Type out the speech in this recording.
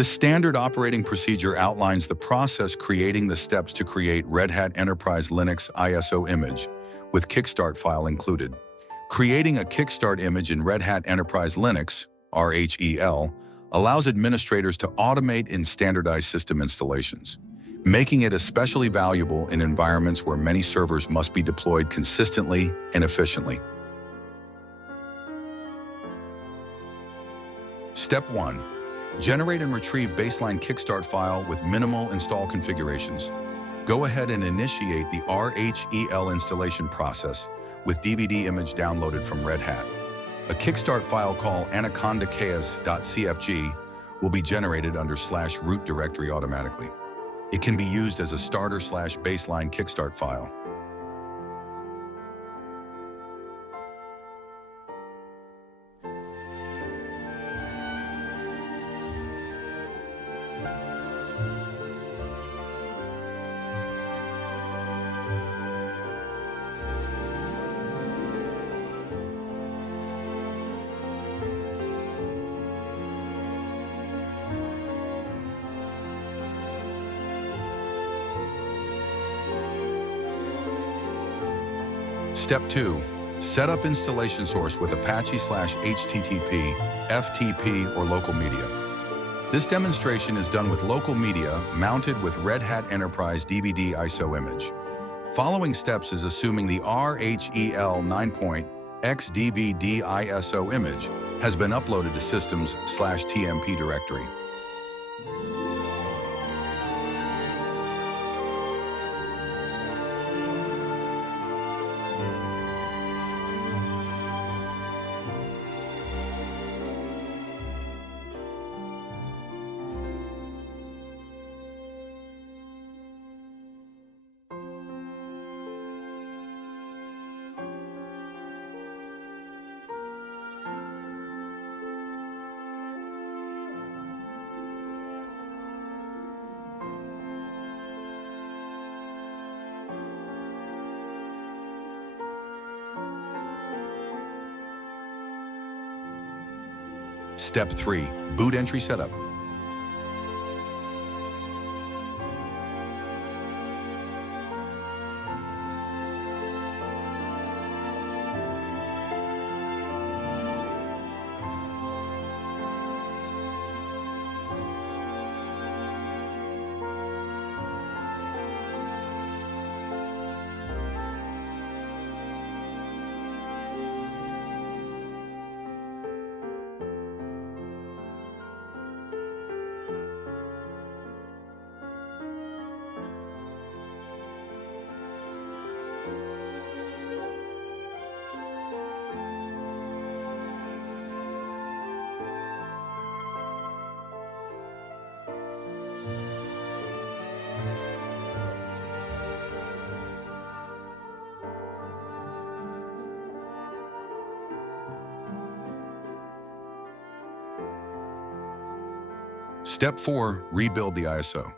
This standard operating procedure outlines the process creating the steps to create Red Hat Enterprise Linux ISO image, with Kickstart file included. Creating a Kickstart image in Red Hat Enterprise Linux, RHEL, allows administrators to automate and standardize system installations, making it especially valuable in environments where many servers must be deployed consistently and efficiently. Step 1. Generate and retrieve baseline Kickstart file with minimal install configurations. Go ahead and initiate the RHEL installation process with DVD image downloaded from Red Hat. A Kickstart file called anacondachaos.cfg will be generated under /root directory automatically. It can be used as a starter/baseline Kickstart file. Step 2. Set up installation source with Apache/HTTP, FTP, or local media. This demonstration is done with local media mounted with Red Hat Enterprise DVD ISO image. Following steps is assuming the RHEL 9.xDVD ISO image has been uploaded to systems/TMP directory. Step 3. Boot entry setup. Step 4. Rebuild the ISO.